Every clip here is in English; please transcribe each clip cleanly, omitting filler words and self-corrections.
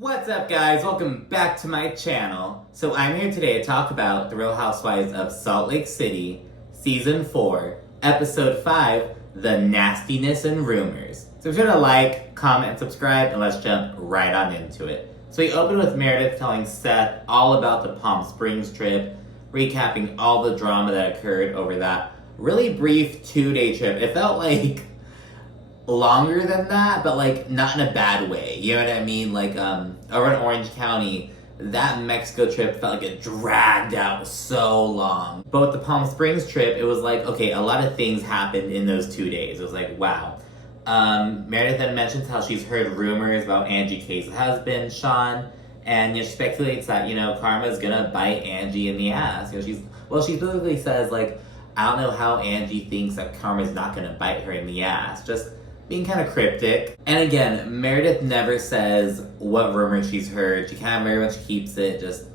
What's up, guys? Welcome back to my channel. So I'm here today to talk about The Real Housewives of Salt Lake City, Season 4, Episode 5, The Nastiness and Rumors. So be sure to like, comment, and subscribe, and let's jump right on into it. So we open with Meredith telling Seth all about the Palm Springs trip, recapping all the drama that occurred over that really brief 2-day trip. It felt like longer than that, but like not in a bad way. You know what I mean? Like over in Orange County, that Mexico trip felt like it dragged out so long. But with the Palm Springs trip, it was like, okay, a lot of things happened in those 2 days. It was like, wow. Meredith then mentions how she's heard rumors about Angie K's husband, Sean, and she speculates that, Karma's gonna bite Angie in the ass. She specifically says, like, I don't know how Angie thinks that Karma's not gonna bite her in the ass. Just being kind of cryptic. And again, Meredith never says what rumors she's heard. She kind of very much keeps it just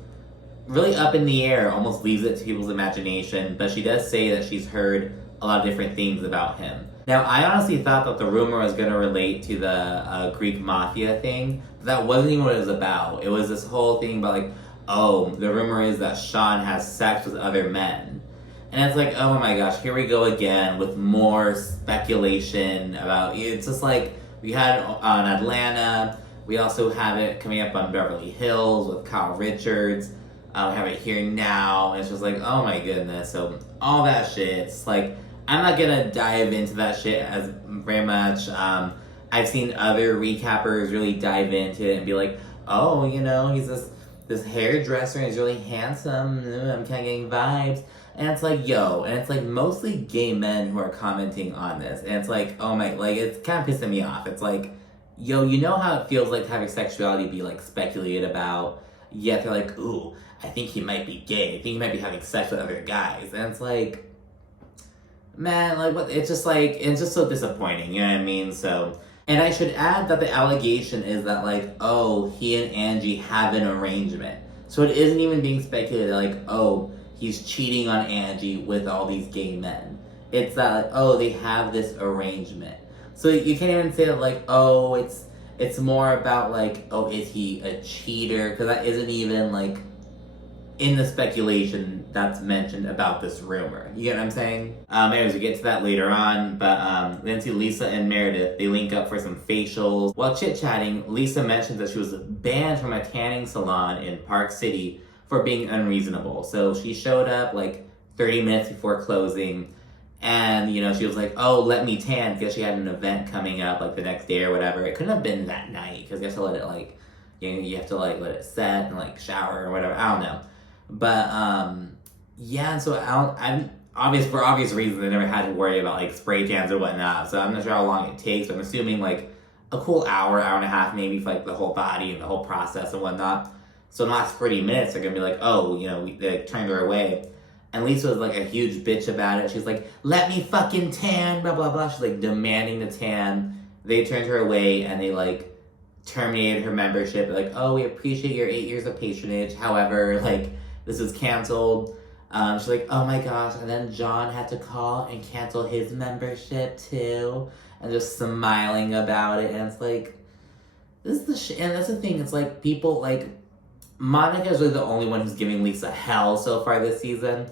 really up in the air, almost leaves it to people's imagination. But she does say that she's heard a lot of different things about him. Now, I honestly thought that the rumor was going to relate to the Greek mafia thing. But that wasn't even what it was about. It was this whole thing about like, oh, the rumor is that Sean has sex with other men. And it's like, oh my gosh, here we go again with more speculation about, it's just like, we had it on Atlanta, we also have it coming up on Beverly Hills with Kyle Richards, we have it here now, and it's just like, oh my goodness, so all that shit, it's like, I'm not gonna dive into that shit as very much. I've seen other recappers really dive into it and be like, oh, he's this hairdresser and he's really handsome, I'm kind of getting vibes. And it's like, and it's like mostly gay men who are commenting on this. And it's like, oh my, like, it's kind of pissing me off. It's like, you know how it feels like to have your sexuality be like speculated about, yet they're like, ooh, I think he might be gay. I think he might be having sex with other guys. And it's like, man, like, what? It's just so disappointing, you know what I mean? So, and I should add that the allegation is that, like, oh, he and Angie have an arrangement. So it isn't even being speculated, like, oh, he's cheating on Angie with all these gay men. It's that, like, oh, they have this arrangement. So you can't even say that, like, oh, it's more about, like, oh, is he a cheater? Because that isn't even, like, in the speculation that's mentioned about this rumor. You get what I'm saying? Anyways, we get to that later on, but Lindsay, Lisa, and Meredith, they link up for some facials. While chit-chatting, Lisa mentions that she was banned from a tanning salon in Park City for being unreasonable. So she showed up like 30 minutes before closing, and she was like, oh, let me tan, because she had an event coming up like the next day or whatever. It couldn't have been that night, because you have to let it like, you have to like let it set and like shower or whatever. I don't know. But and so I'm for obvious reasons, I never had to worry about like spray tans or whatnot. So I'm not sure how long it takes, but I'm assuming like a cool hour and a half maybe for like the whole body and the whole process and whatnot. So in the last 30 minutes, they're going to be like, oh, they turned her away. And Lisa was like a huge bitch about it. She's like, let me fucking tan, blah, blah, blah. She's like demanding the tan. They turned her away and they like terminated her membership. Like, oh, we appreciate your 8 years of patronage. However, like, this is canceled. She's like, oh my gosh. And then John had to call and cancel his membership too. And just smiling about it. And it's like, this is the shit. And that's the thing. It's like people like, Monica's really the only one who's giving Lisa hell so far this season.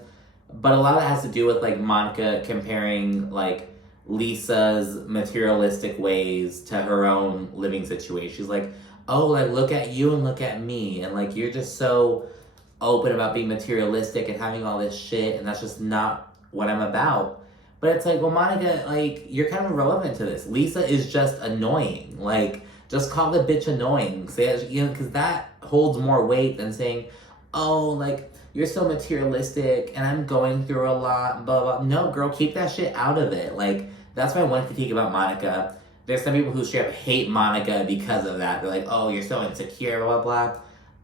But a lot of it has to do with, like, Monica comparing, like, Lisa's materialistic ways to her own living situation. She's like, oh, like, look at you and look at me. And, like, you're just so open about being materialistic and having all this shit. And that's just not what I'm about. But it's like, well, Monica, like, you're kind of irrelevant to this. Lisa is just annoying. Like, just call the bitch annoying. Say, because that holds more weight than saying, oh, like, you're so materialistic and I'm going through a lot, blah, blah. No, girl, keep that shit out of it. Like, that's my one critique about Monica. There's some people who straight up hate Monica because of that. They're like, oh, you're so insecure, blah, blah.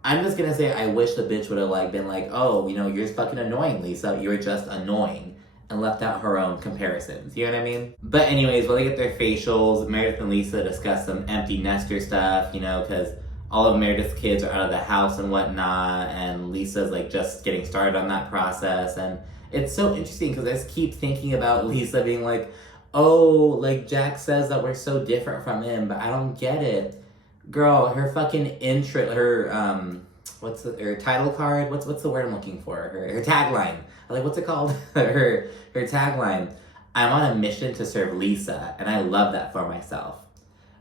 I'm just gonna say I wish the bitch would have, like, been like, oh, you're fucking annoying, Lisa. You're just annoying. And left out her own comparisons. You know what I mean? But anyways, while they get their facials, Meredith and Lisa discuss some empty nester stuff, because all of Meredith's kids are out of the house and whatnot, and Lisa's like just getting started on that process. And it's so interesting because I just keep thinking about Lisa being like, oh, like Jack says that we're so different from him, but I don't get it. Girl, her fucking intro, her title card? What's the word I'm looking for? Her tagline. I'm like, what's it called? her tagline. I'm on a mission to serve Lisa, and I love that for myself.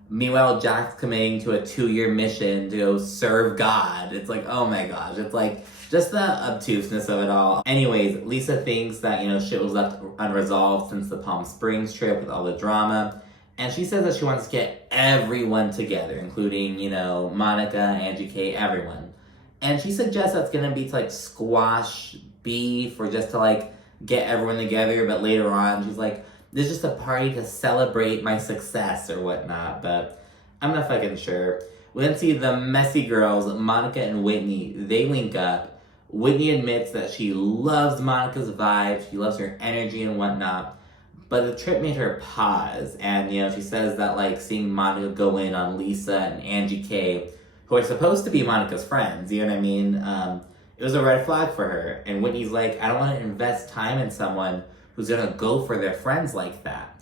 Meanwhile, Jack's committing to a 2-year mission to go serve God. It's like, oh my gosh. It's like, just the obtuseness of it all. Anyways, Lisa thinks that, shit was left unresolved since the Palm Springs trip with all the drama. And she says that she wants to get everyone together, including, Monica, Angie K, everyone. And she suggests that's gonna be to, like, squash beef or just to, like, get everyone together. But later on, she's like, this is just a party to celebrate my success or whatnot. But I'm not fucking sure. We then see the messy girls, Monica and Whitney. They link up. Whitney admits that she loves Monica's vibe. She loves her energy and whatnot. But the trip made her pause. And, she says that, like, seeing Monica go in on Lisa and Angie K, who are supposed to be Monica's friends, you know what I mean? It was a red flag for her. And Whitney's like, I don't want to invest time in someone who's going to go for their friends like that.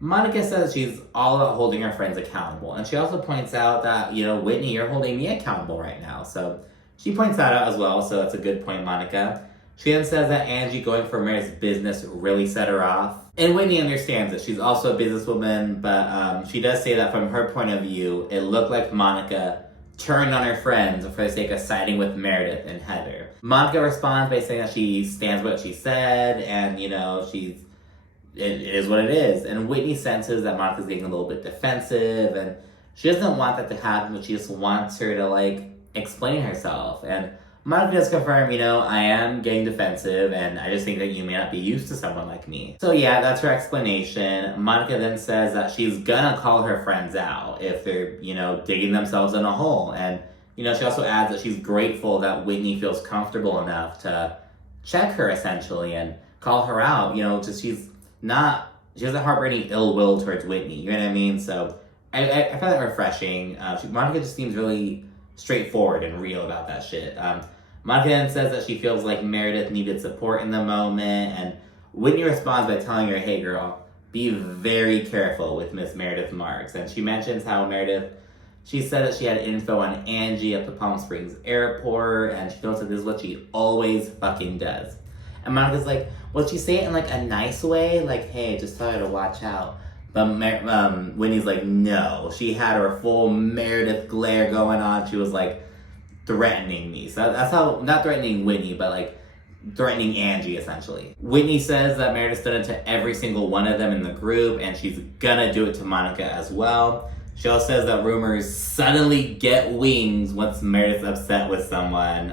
Monica says she's all about holding her friends accountable. And she also points out that, Whitney, you're holding me accountable right now. So she points that out as well. So that's a good point, Monica. She then says that Angie going for Mary's business really set her off. And Whitney understands it. She's also a businesswoman. But she does say that from her point of view, it looked like Monica turned on her friends for the sake of siding with Meredith and Heather. Monica responds by saying that she stands by what she said. And, it is what it is. And Whitney senses that Monica's getting a little bit defensive, and she doesn't want that to happen, but she just wants her to, like, explain herself. And Monica does confirm, I am getting defensive, and I just think that you may not be used to someone like me. So yeah, that's her explanation. Monica then says that she's gonna call her friends out if they're, digging themselves in a hole. And, she also adds that she's grateful that Whitney feels comfortable enough to check her, essentially, and call her out, just she doesn't harbor any ill will towards Whitney, you know what I mean? So I find that refreshing. Monica just seems really straightforward and real about that shit. Monica then says that she feels like Meredith needed support in the moment, and Whitney responds by telling her, hey girl, be very careful with Miss Meredith Marks. And she mentions how she said that she had info on Angie at the Palm Springs airport, and she knows that this is what she always fucking does. And Monica's like, well, she say it in, like, a nice way? Like, hey, just tell her to watch out. But Whitney's like, no. She had her full Meredith glare going on. She was, like, threatening me. So that's how, not threatening Whitney, but, like, threatening Angie, essentially. Whitney says that Meredith's done it to every single one of them in the group, and she's gonna do it to Monica as well. She also says that rumors suddenly get wings once Meredith's upset with someone.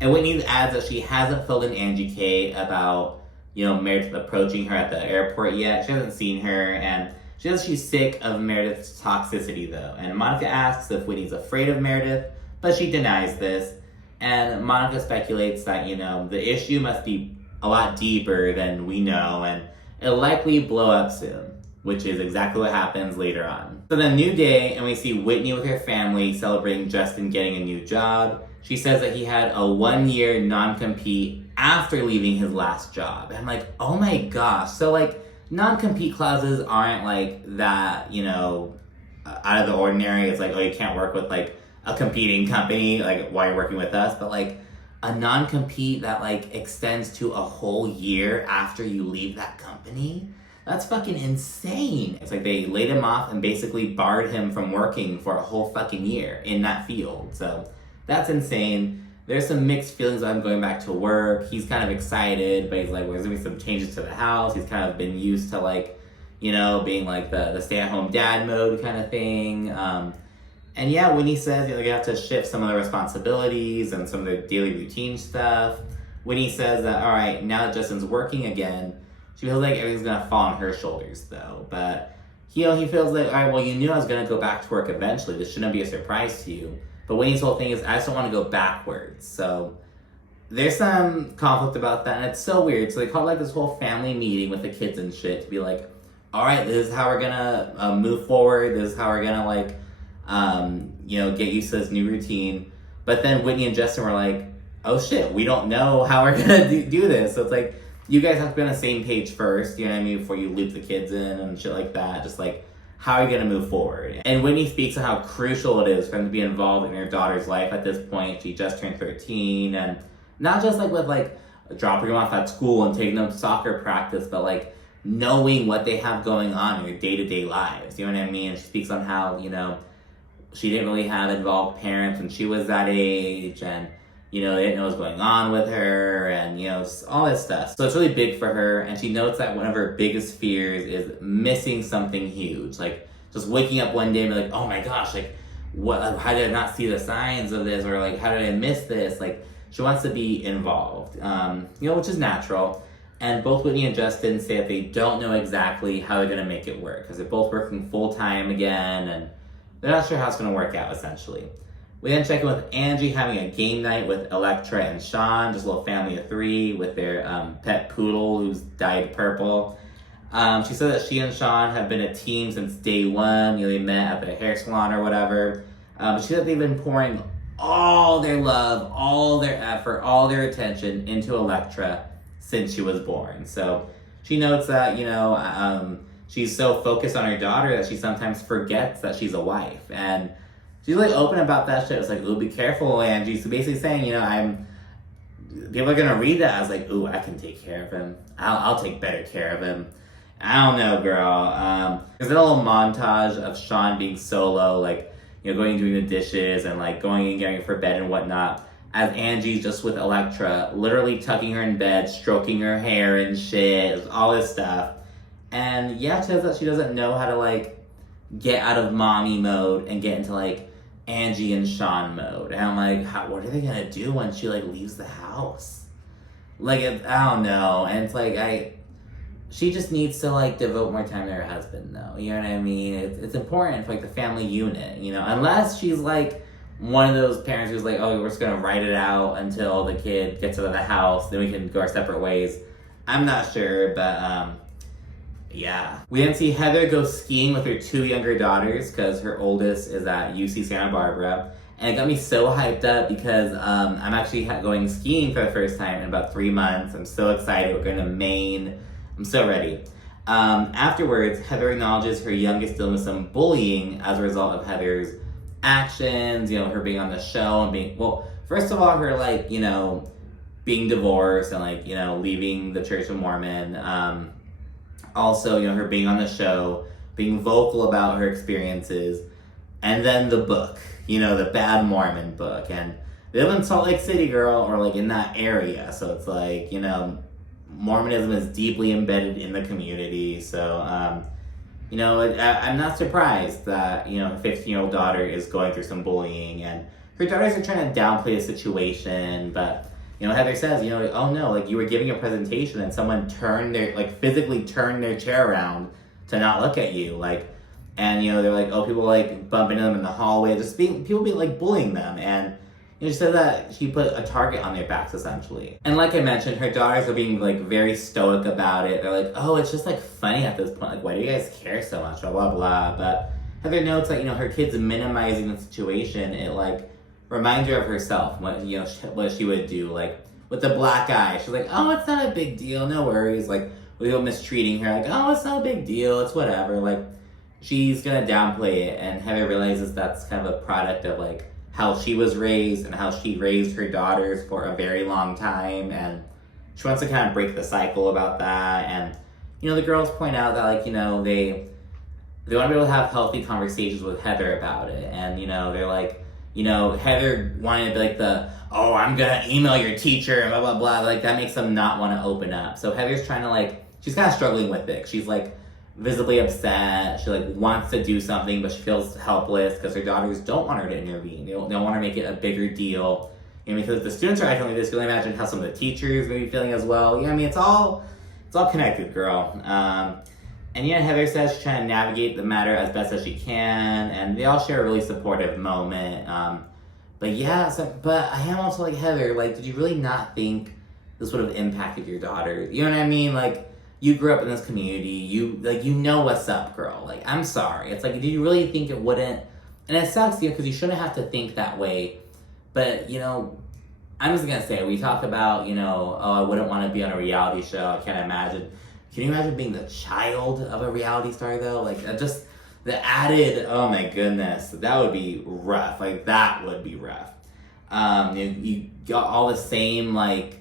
And Whitney adds that she hasn't filled in Angie K about, Meredith approaching her at the airport yet. She hasn't seen her, and she says she's sick of Meredith's toxicity, though. And Monica asks if Whitney's afraid of Meredith, but she denies this. And Monica speculates that, the issue must be a lot deeper than we know, and it'll likely blow up soon, which is exactly what happens later on. So then, new day, and we see Whitney with her family celebrating Justin getting a new job. She says that he had a 1-year non-compete after leaving his last job. And I'm like, oh my gosh. So, like, non-compete clauses aren't, like, that, out of the ordinary. It's like, oh, you can't work with, like, a competing company, like, while you're working with us. But, like, a non-compete that, like, extends to a whole year after you leave that company? That's fucking insane. It's like they laid him off and basically barred him from working for a whole fucking year in that field. So that's insane. There's some mixed feelings about him going back to work. He's kind of excited, but he's like, well, there's gonna be some changes to the house. He's kind of been used to, like, being like the stay-at-home dad mode kind of thing. And yeah, when he says, you have to shift some of the responsibilities and some of the daily routine stuff. When he says that, all right, now that Justin's working again, she feels like everything's gonna fall on her shoulders, though. But he feels like, all right, well, you knew I was gonna go back to work eventually. This shouldn't be a surprise to you. But Whitney's whole thing is, I just don't want to go backwards. So there's some conflict about that, and it's so weird. So they called, like, this whole family meeting with the kids and shit to be like, all right, this is how we're gonna move forward. This is how we're gonna, like, get used to this new routine. But then Whitney and Justin were like, oh shit, we don't know how we're gonna do this. So it's like, you guys have to be on the same page first, you know what I mean, before you loop the kids in and shit like that. Just, like, how are you going to move forward? And Whitney speaks on how crucial it is for them to be involved in their daughter's life at this point. She just turned 13, and not just like with like dropping them off at school and taking them to soccer practice, but like knowing what they have going on in their day-to-day lives. You know what I mean? She speaks on how, you know, she didn't really have involved parents when she was that age, and you know, they didn't know what was going on with her, and you know, all this stuff. So it's really big for her, and she notes that one of her biggest fears is missing something huge. Like just waking up one day and be like, oh my gosh, like what? How did I not see the signs of this? Or like, how did I miss this? Like she wants to be involved, you know, which is natural. And both Whitney and Justin say that they don't know exactly how they're gonna make it work because they're both working full time again, and they're not sure how it's gonna work out essentially. We then check in with Angie having a game night with Electra and Sean, just a little family of 3 with their pet poodle who's dyed purple. She said that she and Sean have been a team since day one. You know, they met at the hair salon or whatever. She said they've been pouring all their love, all their effort, all their attention into Electra since she was born. So she notes that, you know, she's so focused on her daughter that she sometimes forgets that she's a wife. And she's like open about that shit. It's like, ooh, be careful, Angie. So basically saying, you know, people are gonna read that as like, ooh, I can take care of him. I'll take better care of him. I don't know, girl. There's a little montage of Sean being solo, like, you know, going and doing the dishes and like going and getting for bed and whatnot. As Angie's just with Electra, literally tucking her in bed, stroking her hair and shit, all this stuff. And yeah, she says that she doesn't know how to like get out of mommy mode and get into like Angie and Sean mode. And I'm like, what are they gonna do when she like leaves the house? Like, I don't know. And it's like, she just needs to like devote more time to her husband though. You know what I mean? It's important for like the family unit, you know, unless she's like one of those parents who's like, oh, we're just gonna write it out until the kid gets out of the house, then we can go our separate ways. I'm not sure, but yeah. We then see Heather go skiing with her 2 younger daughters because her oldest is at UC Santa Barbara. And it got me so hyped up because I'm actually going skiing for the first time in about 3 months. I'm so excited. We're going to Maine. I'm so ready. Afterwards, Heather acknowledges her youngest dealing with some bullying as a result of Heather's actions, you know, her being on the show and being, well, first of all, her like, you know, being divorced and like, you know, leaving the Church of Mormon. Also, you know, her being on the show, being vocal about her experiences, and then the book, you know, the Bad Mormon book. And they live in Salt Lake City, girl, or like in that area. So it's like, you know, Mormonism is deeply embedded in the community. So, you know, I'm not surprised that, you know, her 15-year-old daughter is going through some bullying. And her daughters are trying to downplay the situation, but you know, Heather says, you know, oh no, like you were giving a presentation and someone physically turned their chair around to not look at you. Like, and you know, they're like, oh, people like bumping into them in the hallway, people be like bullying them. And you know, she said that she put a target on their backs essentially. And like I mentioned, her daughters are being like very stoic about it. They're like, oh, it's just like funny at this point. Like, why do you guys care so much? Blah, blah, blah. But Heather notes that, you know, her kids minimizing the situation, it like reminds her of herself, what, you know, what she would do, like with the black eye. She's like, oh, it's not a big deal, no worries. Like, with people mistreating her, like, oh, it's not a big deal, it's whatever. Like, she's gonna downplay it, and Heather realizes that's kind of a product of like how she was raised and how she raised her daughters for a very long time, and she wants to kind of break the cycle about that. And you know, the girls point out that like, you know, they want to be able to have healthy conversations with Heather about it, and you know, they're like, you know, Heather wanted to be like oh, I'm gonna email your teacher and blah, blah, blah. Like, that makes them not want to open up. So Heather's trying to like, she's kind of struggling with it. She's like visibly upset. She like wants to do something, but she feels helpless because her daughters don't want her to intervene. They don't want to make it a bigger deal. You know, because the students are acting like this, you can imagine how some of the teachers may be feeling as well. You know what I mean? It's all connected, girl. And yeah, Heather says she's trying to navigate the matter as best as she can, and they all share a really supportive moment. But yeah, but I am also like, Heather, like, did you really not think this would have impacted your daughter? You know what I mean? Like, you grew up in this community, you know what's up, girl. Like, I'm sorry. It's like, did you really think it wouldn't? And it sucks, you know, because you shouldn't have to think that way. But, you know, I'm just gonna say, we talk about, you know, oh, I wouldn't want to be on a reality show. I can't imagine. Can you imagine being the child of a reality star, though? Like, The added, oh my goodness, that would be rough. Like, that would be rough. You got all the same, like,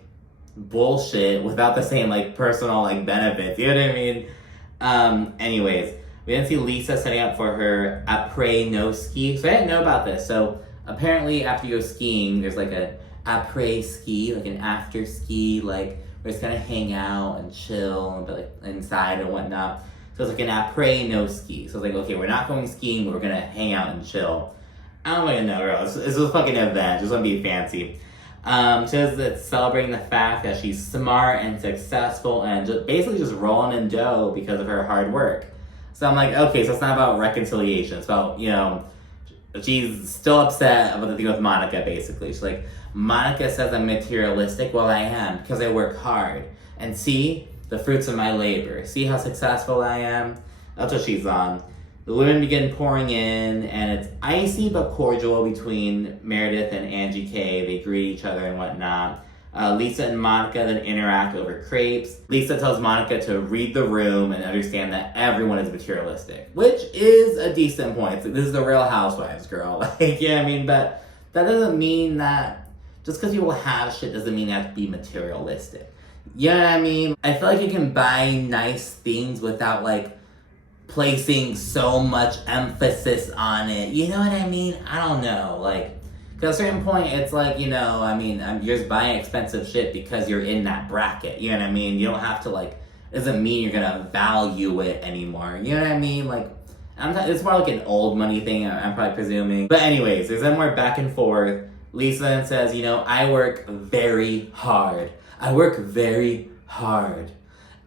bullshit without the same, like, personal, like, benefits. You know what I mean? Anyways, we didn't see Lisa setting up for her après-no-ski. So I didn't know about this. So apparently after you go skiing, there's, like, a après-ski, like an after-ski, like, where it's gonna hang out and chill and be, like, inside and whatnot. So it's like an après-no-ski. So it's like, okay, we're not going skiing, but we're gonna hang out and chill. I don't even know, girl. It's a fucking event. Just want to be fancy. She says it's celebrating the fact that she's smart and successful and basically just rolling in dough because of her hard work. So I'm like, okay, so it's not about reconciliation. It's about, you know, she's still upset about the thing with Monica, basically. She's like, Monica says I'm materialistic. Well, I am, because I work hard. And see the fruits of my labor. See how successful I am? That's what she's on. The women begin pouring in, and it's icy but cordial between Meredith and Angie K. They greet each other and whatnot. Lisa and Monica then interact over crepes. Lisa tells Monica to read the room and understand that everyone is materialistic, which is a decent point. This is the Real Housewives, girl. Like, yeah, I mean, but that doesn't mean that just because people have shit doesn't mean they have to be materialistic. You know what I mean? I feel like you can buy nice things without, like, placing so much emphasis on it. You know what I mean? I don't know. Like, at a certain point, it's like, you know, I mean, you're just buying expensive shit because you're in that bracket. You know what I mean? You don't have to, like, it doesn't mean you're gonna value it anymore. You know what I mean? Like, it's more like an old money thing, I'm probably presuming. But anyways, there's then more back and forth. Lisa then says, you know, I work very hard. I work very hard.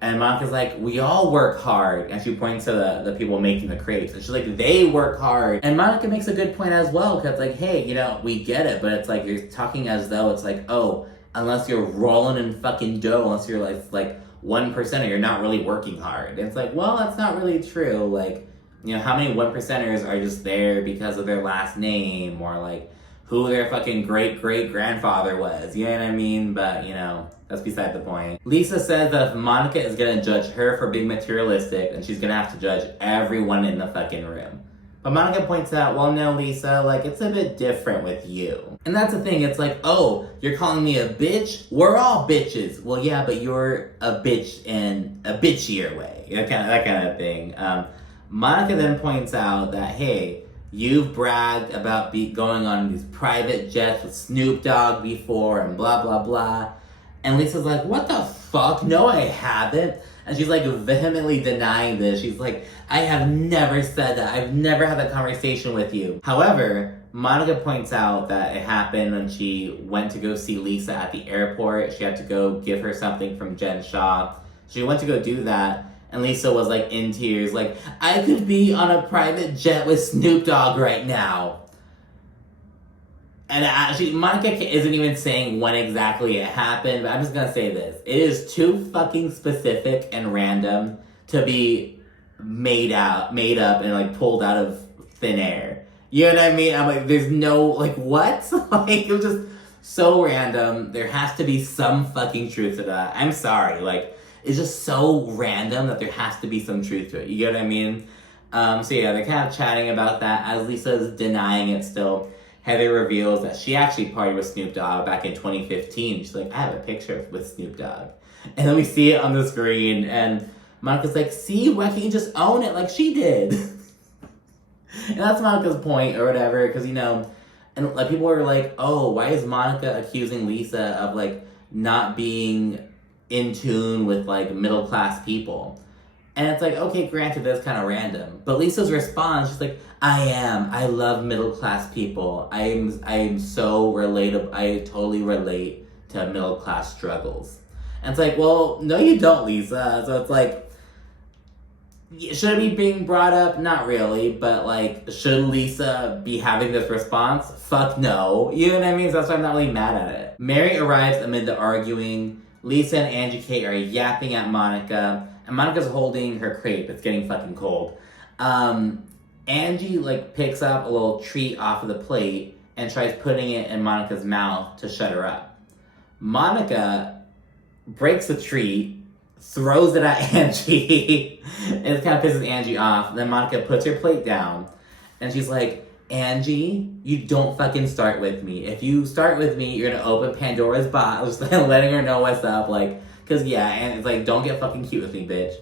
And Monica's like, we all work hard. And she points to the people making the crepes. And she's like, they work hard. And Monica makes a good point as well. Because, like, hey, you know, we get it. But it's like, you're talking as though it's like, oh, unless you're rolling in fucking dough, unless you're like 1%er, you're not really working hard. And it's like, well, that's not really true. Like, you know, how many 1%ers are just there because of their last name? Or, like, who their fucking great-great-grandfather was. You know what I mean? But, you know, that's beside the point. Lisa says that if Monica is gonna judge her for being materialistic, then she's gonna have to judge everyone in the fucking room. But Monica points out, well, no, Lisa, like, it's a bit different with you. And that's the thing, it's like, oh, you're calling me a bitch? We're all bitches. Well, yeah, but you're a bitch in a bitchier way. That kind of thing. Monica then points out that, hey, you've bragged about going on these private jets with Snoop Dogg before and blah, blah, blah. And Lisa's like, what the fuck? No, I haven't. And she's like vehemently denying this. She's like, I have never said that. I've never had that conversation with you. However, Monica points out that it happened when she went to go see Lisa at the airport. She had to go give her something from Jen Shaw. She went to go do that. And Lisa was like in tears, like, I could be on a private jet with Snoop Dogg right now. And actually, Monica isn't even saying when exactly it happened, but I'm just gonna say this. It is too fucking specific and random to be made up and like pulled out of thin air. You know what I mean? I'm like, there's no, like, what? Like, it was just so random. There has to be some fucking truth to that. I'm sorry, like, it's just so random that there has to be some truth to it. You get what I mean? So yeah, they're kind of chatting about that as Lisa's denying it still. Heather reveals that she actually partied with Snoop Dogg back in 2015. She's like, I have a picture with Snoop Dogg. And then we see it on the screen, and Monica's like, see, why can't you just own it like she did? And that's Monica's point or whatever, because, you know, and like people were like, oh, why is Monica accusing Lisa of like not being in tune with like middle class people? And it's like, okay, granted, that's kind of random. But Lisa's response, she's like, I love middle class people. I am so relatable. I totally relate to middle class struggles. And it's like, well, no, you don't, Lisa. So it's like, should it be being brought up? Not really. But like, should Lisa be having this response? Fuck no. You know what I mean? So that's why I'm not really mad at it. Mary arrives amid the arguing. Lisa and Angie Kate are yapping at Monica. And Monica's holding her crepe. It's getting fucking cold. Angie, like, picks up a little treat off of the plate and tries putting it in Monica's mouth to shut her up. Monica breaks the treat throws it at Angie. And it kind of pisses Angie off. And then Monica puts her plate down. And she's like, Angie, you don't fucking start with me. If you start with me, you're gonna open Pandora's box. Just letting her know what's up. Like, cause yeah, and it's like, don't get fucking cute with me, bitch.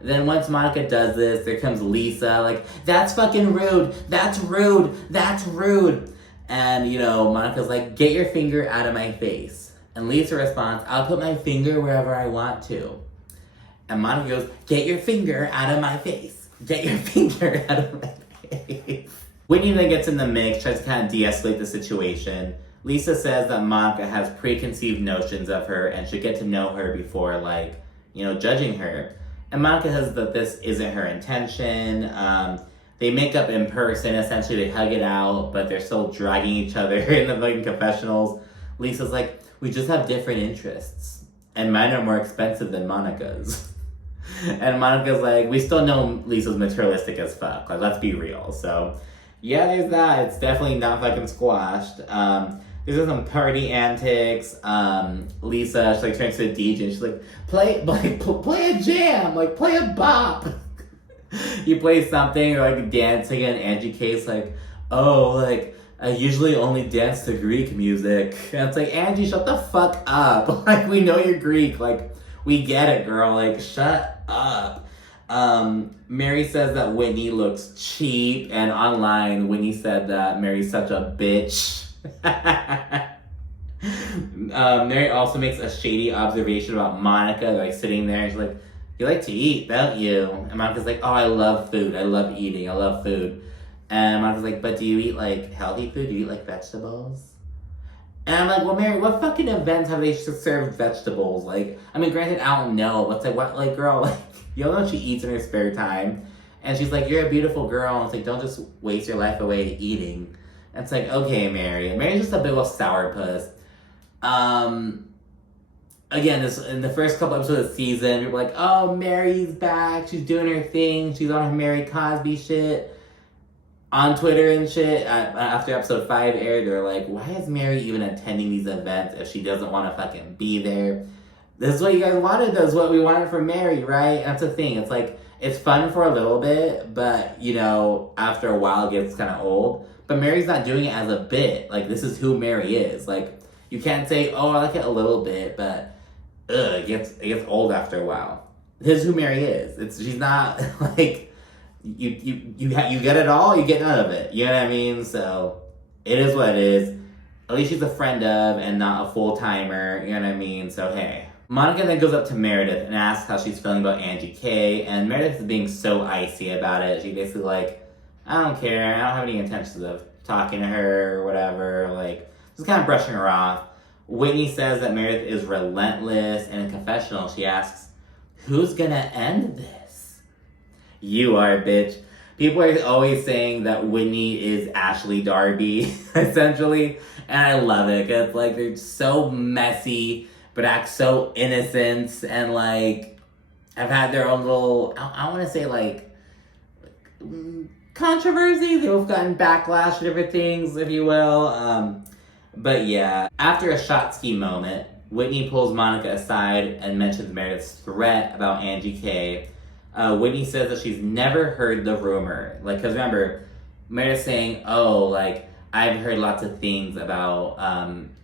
Then once Monica does this, there comes Lisa, like, that's fucking rude. That's rude. That's rude. And, you know, Monica's like, get your finger out of my face. And Lisa responds, I'll put my finger wherever I want to. And Monica goes, get your finger out of my face. Get your finger out of my face. Whitney then gets in the mix, tries to kind of de-escalate the situation. Lisa says that Monica has preconceived notions of her and should get to know her before, like, you know, judging her. And Monica says that this isn't her intention. They make up in person, essentially they hug it out, but they're still dragging each other in the fucking confessionals. Lisa's like, we just have different interests. And mine are more expensive than Monica's. And Monica's like, we still know Lisa's materialistic as fuck. Like, let's be real. So, yeah, there's that. It's definitely not fucking squashed. These are some party antics. Lisa, she like turns to the DJ and she's like, play a jam, like play a bop. You play something or like dancing, and Angie K's like, oh, like I usually only dance to Greek music. And it's like, Angie, shut the fuck up. Like, we know you're Greek. Like, we get it, girl. Like, shut up. Mary says that Whitney looks cheap, and online Whitney said that Mary's such a bitch. Mary also makes a shady observation about Monica, like sitting there, and she's like, you like to eat, don't you? And Monica's like, oh, I love food, I love eating, I love food. And Monica's like, but do you eat like healthy food? Do you eat like vegetables? And I'm like, well, Mary, what fucking events have they served vegetables? Like, I mean, granted, I don't know, but it's like, what, like, girl, like, you don't know what she eats in her spare time. And she's like, you're a beautiful girl, and it's like, don't just waste your life away eating. And it's like, okay, Mary. Mary's just a big old sourpuss. Again, this in the first couple episodes of the season, people were like, oh, Mary's back. She's doing her thing. She's on her Mary Cosby shit. On Twitter and shit, after episode 5 aired, they're like, why is Mary even attending these events if she doesn't want to fucking be there? This is what you guys wanted. This is what we wanted from Mary, right? That's the thing. It's like, it's fun for a little bit, but, you know, after a while it gets kind of old. But Mary's not doing it as a bit. Like, this is who Mary is. Like, you can't say, oh, I like it a little bit, but it gets old after a while. This is who Mary is. She's not, like, you get it all, you get none of it. You know what I mean? So, it is what it is. At least she's a friend of and not a full-timer. You know what I mean? So, hey. Monica then goes up to Meredith and asks how she's feeling about Angie K. And Meredith is being so icy about it. She basically like, I don't care. I don't have any intentions of talking to her or whatever. Like, just kind of brushing her off. Whitney says that Meredith is relentless. And in a confessional, she asks, who's gonna end this? You are, bitch. People are always saying that Whitney is Ashley Darby, essentially. And I love it. Because, like, they're so messy, but act so innocent, and like have had their own little, I want to say like controversy. They've gotten backlash to different things, if you will. But yeah, after a Shotsky moment, Whitney pulls Monica aside and mentions Meredith's threat about Angie K. Whitney says that she's never heard the rumor. Like, because remember, Meredith's saying, oh, like, I've heard lots of things about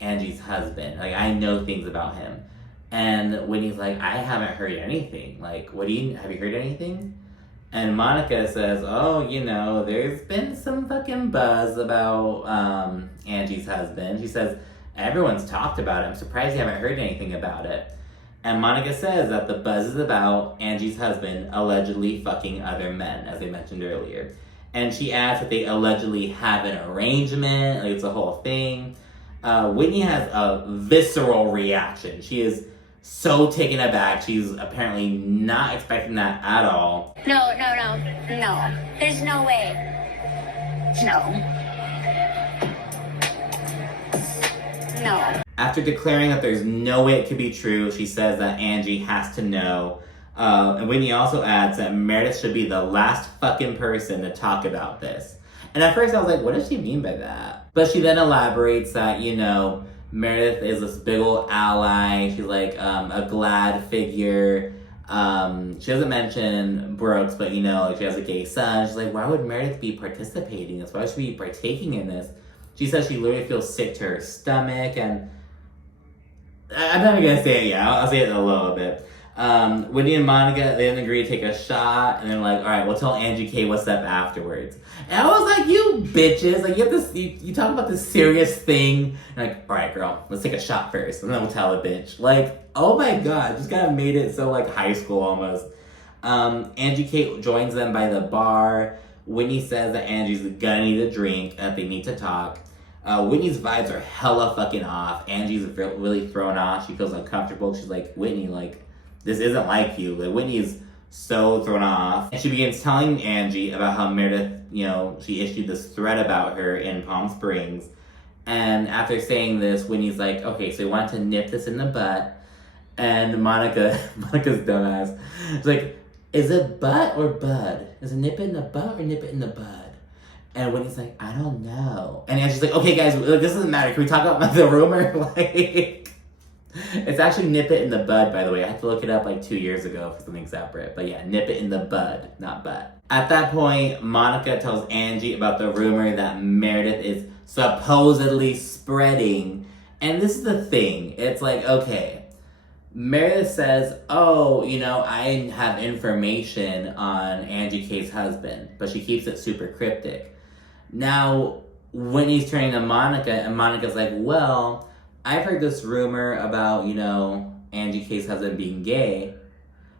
Angie's husband. Like, I know things about him. And Whitney's like, I haven't heard anything. Like, have you heard anything? And Monica says, oh, you know, there's been some fucking buzz about Angie's husband. She says, everyone's talked about it. I'm surprised you haven't heard anything about it. And Monica says that the buzz is about Angie's husband allegedly fucking other men, as I mentioned earlier. And she adds that they allegedly have an arrangement, like it's a whole thing. Whitney has a visceral reaction. She is so taken aback. She's apparently not expecting that at all. No. There's no way. No. After declaring that there's no way it could be true, she says that Angie has to know. And Whitney also adds that Meredith should be the last fucking person to talk about this. And at first I was like, what does she mean by that? But she then elaborates that, you know, Meredith is this big old ally. She's like a glad figure. She doesn't mention Brooks, but you know, like, she has a gay son. She's like, why would Meredith be participating in this? Why would she be partaking in this? She says she literally feels sick to her stomach, and I'm not even gonna say it yet. I'll say it in a little bit. Whitney and Monica, they didn't agree to take a shot, and they're like, all right, we'll tell Angie K what's up afterwards. And I was like, you bitches, like, you have this, you talk about this serious thing, and like, all right, girl, let's take a shot first, and then we'll tell the bitch. Like, oh my god, just kind of made it so, like, high school almost. Angie K joins them by the bar. Whitney says that Angie's gonna need a drink, and that they need to talk. Whitney's vibes are hella fucking off. Angie's really thrown off. She feels uncomfortable. She's like, Whitney, like, this isn't like you. Like, Whitney is so thrown off. And she begins telling Angie about how Meredith, you know, she issued this threat about her in Palm Springs. And after saying this, Whitney's like, okay, so you want to nip this in the butt. And Monica's dumbass, she's like, is it butt or bud? Is it nip it in the butt or nip it in the bud? And Whitney's like, I don't know. And Angie's like, okay, guys, this doesn't matter. Can we talk about the rumor? Like, it's actually nip it in the bud, by the way. I had to look it up like 2 years ago for something separate. But yeah, nip it in the bud, not butt. At that point, Monica tells Angie about the rumor that Meredith is supposedly spreading. And this is the thing. It's like, okay, Meredith says, oh, you know, I have information on Angie K's husband. But she keeps it super cryptic. Now, Whitney's turning to Monica, and Monica's like, well, I've heard this rumor about, you know, Angie K's husband being gay.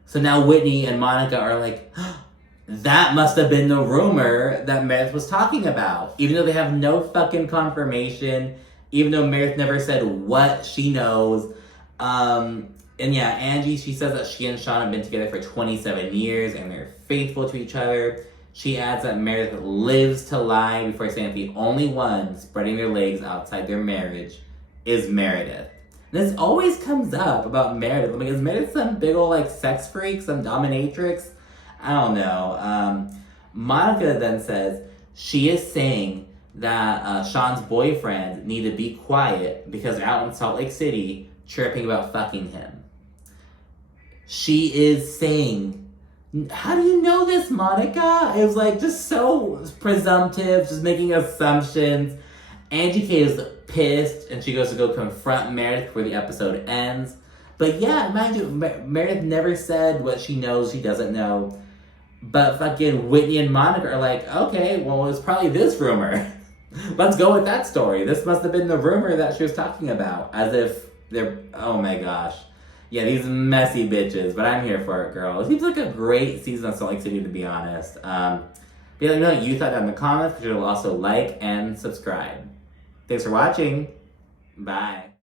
So now Whitney and Monica are like, that must have been the rumor that Meredith was talking about. Even though they have no fucking confirmation, even though Meredith never said what she knows. And yeah, Angie, she says that she and Sean have been together for 27 years and they're faithful to each other. She adds that Meredith lives to lie before saying that the only one spreading their legs outside their marriage is Meredith. This always comes up about Meredith. I'm like, is Meredith some big old like sex freak, some dominatrix? I don't know. Monica then says she is saying that Sean's boyfriend need to be quiet because they're out in Salt Lake City chirping about fucking him. She is saying, how do you know this, Monica? It was like just so presumptive, just making assumptions. Angie K is pissed and she goes to go confront Meredith before the episode ends. But yeah, mind you, Meredith never said what she knows she doesn't know. But fucking Whitney and Monica are like, okay, well, it's probably this rumor. Let's go with that story. This must have been the rumor that she was talking about. As if they're, oh my gosh. Yeah, these messy bitches, but I'm here for it, girl. It seems like a great season of Salt Lake City, to be honest. But yeah, let me know what you thought down in the comments, because you'll also like and subscribe. Thanks for watching. Bye.